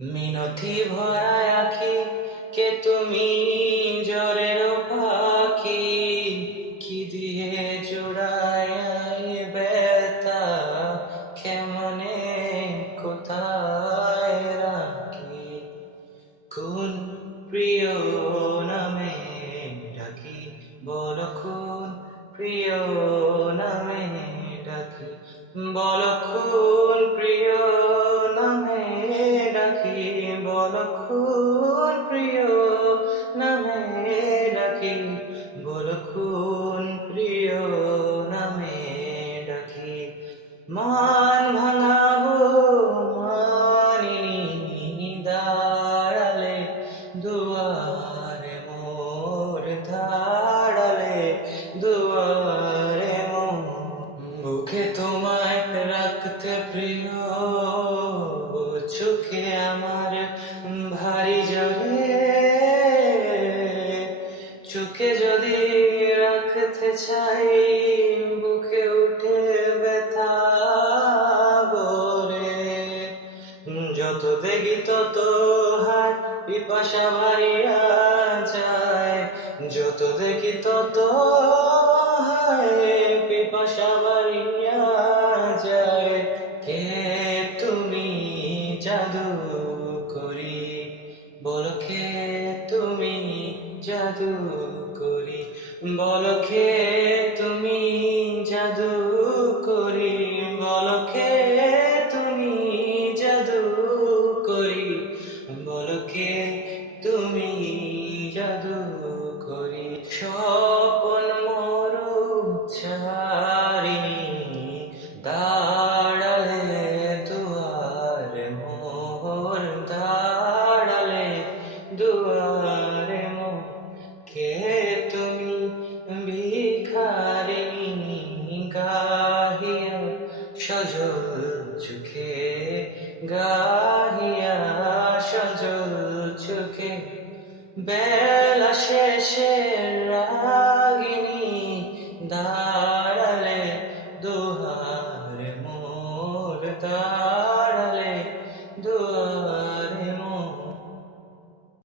মিনতি ভরা আখি, কে তুমি জরের পাখি, কি দিয়ে জোড়ায় ব্যথা, কেমনে কোথায় রাখি, কোন প্রিয় নামে ডাকি, বলো কোন প্রিয় নামে ডাকি, বলো কোন প্রিয় নামে ডাকি, বলো কোন প্রিয় নামে ডাকি, বলো কোন প্রিয় নামে ডাকি। মান ভাঙাবো মানিনি, দাঁড়ালে দুয়ারে মোর, দাঁড়ালে দুয়ারে মোর, বুকে তোমায় রাখতে প্রিয়, চোখে আমার ভারী জলে, চোখে যদি রাখতে চাই, বুকে উঠে ব্যথা করে, যত দেখি তত হায় পিপাসা বাড়িয়া যায়, যত দেখি তত হায় পিপাসা বাড়িয়া যায়। কে তুমি জাদু করি, বলো কে তুমি জাদু করি, বলো কে তুমি জাদু করি, বলো কে তুমি জাদু করি, বলো কে তুমি জাদু করি। স্বপন মরু ছাড়িনি, দাঁড়ালে দুয়ারে মোর, দাঁড়ালে দুয়ারে মোর, কে তুমি ভিখারিণী, গাহিয়া সজল চোখে, গাহিয়া সজল চোখে, বেলা শেষে রাগিনী,